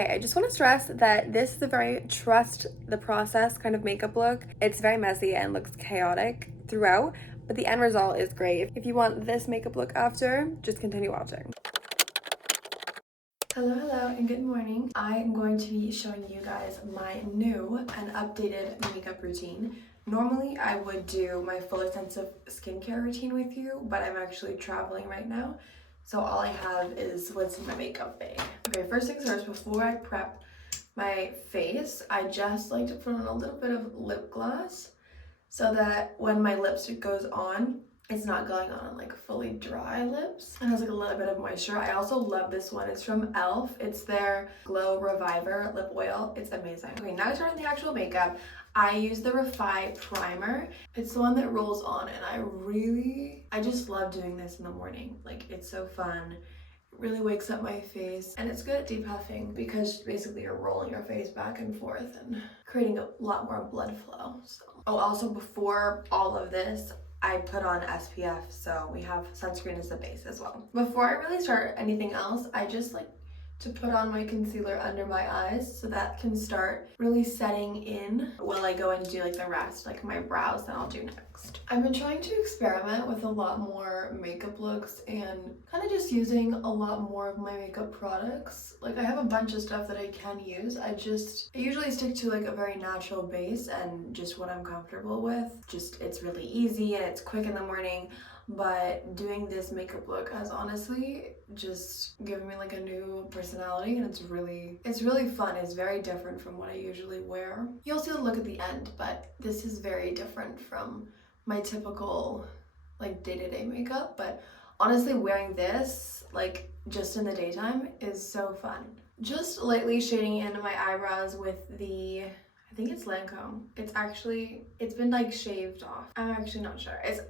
Okay, I just want to stress that this is a very trust the process kind of makeup look. It's very messy and looks chaotic throughout, but the end result is great. If you want this makeup look after, just continue watching. Hello, and good morning. I am going to be showing you guys my new and updated makeup routine. Normally, I would do my full extensive skincare routine with you, but I'm actually traveling right now, so all I have is what's in my makeup bag. Okay, first things first, before I prep my face, I just like to put on a little bit of lip gloss so that when my lipstick goes on, it's not going on like fully dry lips. It has like a little bit of moisture. I also love this one. It's from e.l.f. It's their Glow Reviver lip oil. It's amazing. Okay, now to start on the actual makeup, I use the Primer. It's the one that rolls on, and I just love doing this in the morning. Like, it's so fun. It really wakes up my face, and it's good at depuffing because basically you're rolling your face back and forth and creating a lot more blood flow. So. Oh, also before all of this, I put on SPF, so we have sunscreen as the base as well. Before I really start anything else, I just like to put on my concealer under my eyes so that can start really setting in while I go and do like the rest, like my brows that I'll do next. I've been trying to experiment with a lot more makeup looks and kind of just using a lot more of my makeup products. Like, I have a bunch of stuff that I can use. I usually stick to like a very natural base and just what I'm comfortable with. Just, it's really easy and it's quick in the morning. But doing this makeup look has honestly just given me like a new personality, and it's really fun. It's very different from what I usually wear. You'll see the look at the end, but this is very different from my typical like day-to-day makeup. But honestly, wearing this like just in the daytime is so fun. Just lightly shading in my eyebrows with the, I think it's Lancome. It's been like shaved off. I'm actually not sure. It's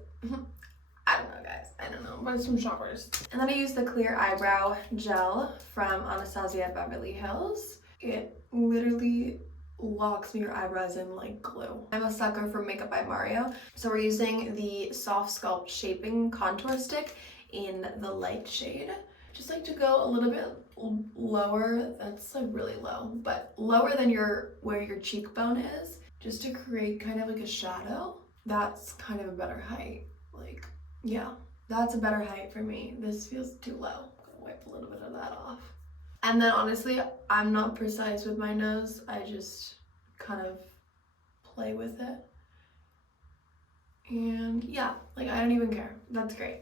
I don't know, guys. I don't know, but it's from Shoppers. And then I use the clear eyebrow gel from Anastasia Beverly Hills. It literally locks your eyebrows in like glue. I'm a sucker for Makeup by Mario. So we're using the Soft Sculpt Shaping Contour Stick in the light shade. Just like to go a little bit lower. That's like really low, but lower than where your cheekbone is, just to create kind of like a shadow. That's kind of a better height. Like, yeah, that's a better height for me. This feels too low. I'm gonna wipe a little bit of that off. And then honestly, I'm not precise with my nose. I just kind of play with it. And yeah, like, I don't even care. That's great.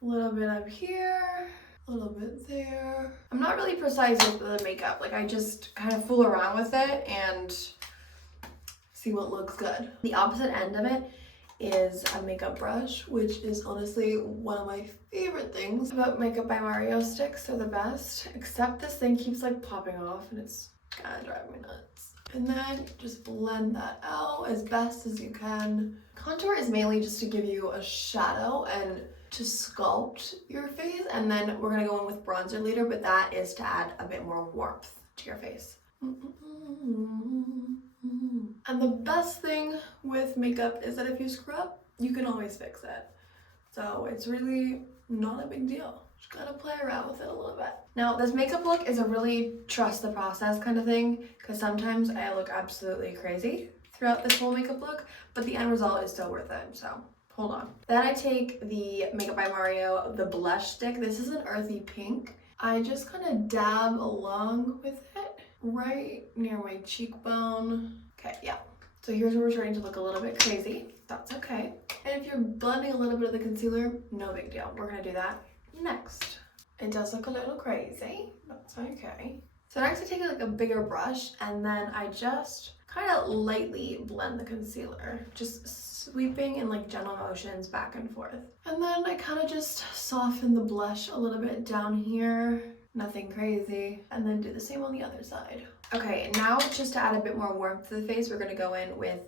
A little bit up here, a little bit there. I'm not really precise with the makeup. Like, I just kind of fool around with it and see what looks good. The opposite end of it is a makeup brush, which is honestly one of my favorite things about Makeup by Mario sticks. They're the best, except this thing keeps like popping off and it's kind of driving me nuts. And then just blend that out as best as you can. Contour is mainly just to give you a shadow and to sculpt your face, and then we're gonna go in with bronzer later, but that is to add a bit more warmth to your face. And the best thing with makeup is that if you screw up, you can always fix it. So it's really not a big deal. Just gotta play around with it a little bit. Now, this makeup look is a really trust the process kind of thing, because sometimes I look absolutely crazy throughout this whole makeup look, but the end result is still worth it, so hold on. Then I take the Makeup by Mario, the blush stick. This is an earthy pink. I just kind of dab along with it right near my cheekbone. Okay, yeah. So here's where we're starting to look a little bit crazy. That's okay. And if you're blending a little bit of the concealer, no big deal. We're gonna do that next. It does look a little crazy. That's okay. So next I take like a bigger brush, and then I just kind of lightly blend the concealer, just sweeping in like gentle motions back and forth. And then I kind of just soften the blush a little bit down here. Nothing crazy. And then do the same on the other side. Okay, now just to add a bit more warmth to the face, we're gonna go in with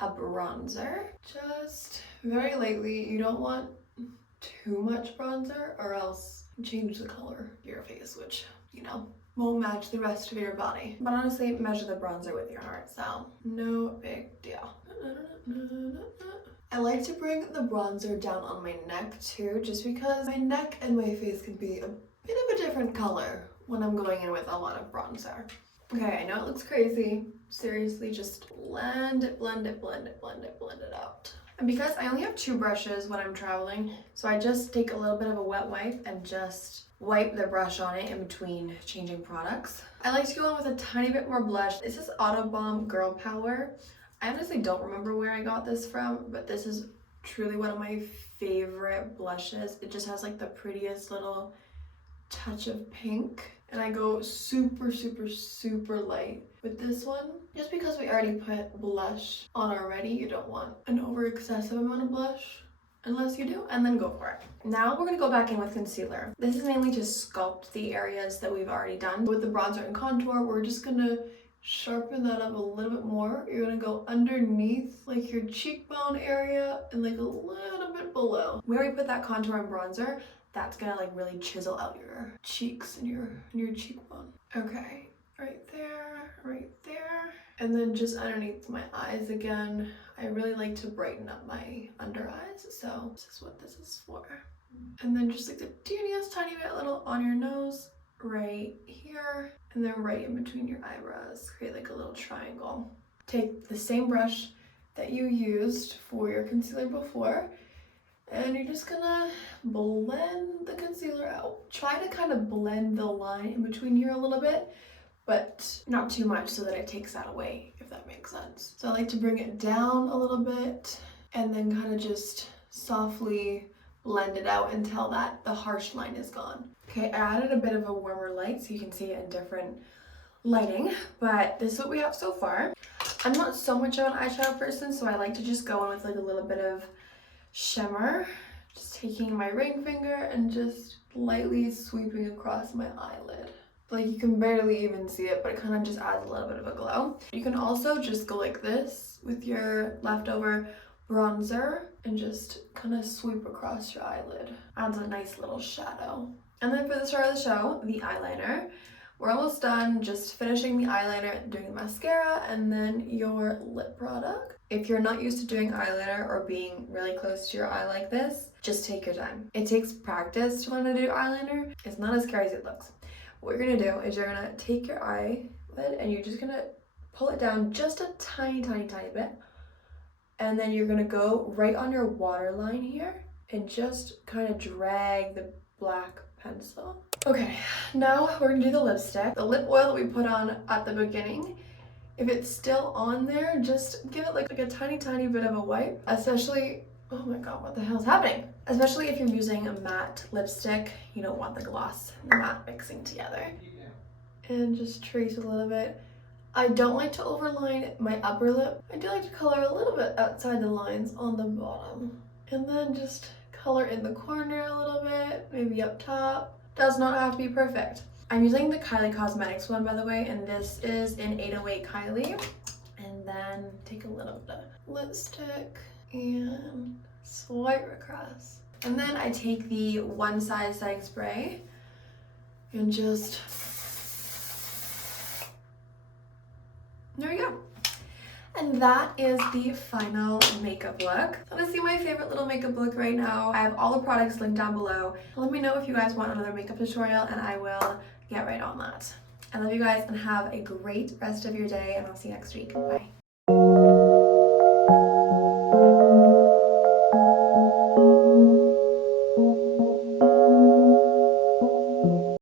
a bronzer. Just very lightly. You don't want too much bronzer or else change the color of your face, which, you know, won't match the rest of your body. But honestly, measure the bronzer with your heart, so no big deal. I like to bring the bronzer down on my neck too, just because my neck and my face can be a bit of a different color when I'm going in with a lot of bronzer. Okay, I know it looks crazy. Seriously, just blend it, blend it, blend it, blend it, blend it out. And because I only have 2 brushes when I'm traveling, so I just take a little bit of a wet wipe and just wipe the brush on it in between changing products. I like to go in with a tiny bit more blush. This is Autobalm Girl Power. I honestly don't remember where I got this from, but this is truly one of my favorite blushes. It just has like the prettiest little touch of pink. And I go super, super, super light with this one. Just because we already put blush on already, you don't want an over excessive amount of blush. Unless you do, and then go for it. Now we're gonna go back in with concealer. This is mainly to sculpt the areas that we've already done. With the bronzer and contour, we're just gonna sharpen that up a little bit more. You're gonna go underneath like your cheekbone area and like a little bit below. Where we put that contour and bronzer, that's gonna like really chisel out your cheeks and your cheekbone. Okay, right there, right there. And then just underneath my eyes again, I really like to brighten up my under eyes, so this is what this is for. And then just like the teeniest tiny bit little on your nose, right here, and then right in between your eyebrows, create like a little triangle. Take the same brush that you used for your concealer before, and you're just gonna blend the concealer out. Try to kind of blend the line in between here a little bit, but not too much so that it takes that away, if that makes sense. So I like to bring it down a little bit and then kind of just softly blend it out until the harsh line is gone. Okay, I added a bit of a warmer light so you can see it in different lighting, but this is what we have so far. I'm not so much of an eyeshadow person, so I like to just go in with like a little bit of shimmer. Just taking my ring finger and just lightly sweeping across my eyelid. Like you can barely even see it, but it kind of just adds a little bit of a glow. You can also just go like this with your leftover bronzer and just kind of sweep across your eyelid. Adds a nice little shadow. And then for the start of the show, the eyeliner. We're almost done, just finishing the eyeliner, doing the mascara, and then your lip product. If you're not used to doing eyeliner or being really close to your eye like this, just take your time. It takes practice to learn how to do eyeliner. It's not as scary as it looks. What you're gonna do is you're gonna take your eyelid and you're just gonna pull it down just a tiny, tiny, tiny bit. And then you're gonna go right on your waterline here and just kind of drag the black pencil. Okay, now we're gonna do the lipstick. The lip oil that we put on at the beginning, if it's still on there, just give it like a tiny, tiny bit of a wipe. Especially, oh my god, what the hell is happening? Especially if you're using a matte lipstick, you don't want the gloss and the matte mixing together. And just trace a little bit. I don't like to overline my upper lip. I do like to color a little bit outside the lines on the bottom. And then just color in the corner a little bit, maybe up top. Does not have to be perfect. I'm using the Kylie Cosmetics one, by the way, and this is in 808 Kylie. And then take a little bit of lipstick and swipe across. And then I take the One Size setting spray and just, there we go. And that is the final makeup look. Honestly, my favorite little makeup look right now. I have all the products linked down below. Let me know if you guys want another makeup tutorial and I will get right on that. I love you guys and have a great rest of your day and I'll see you next week. Bye.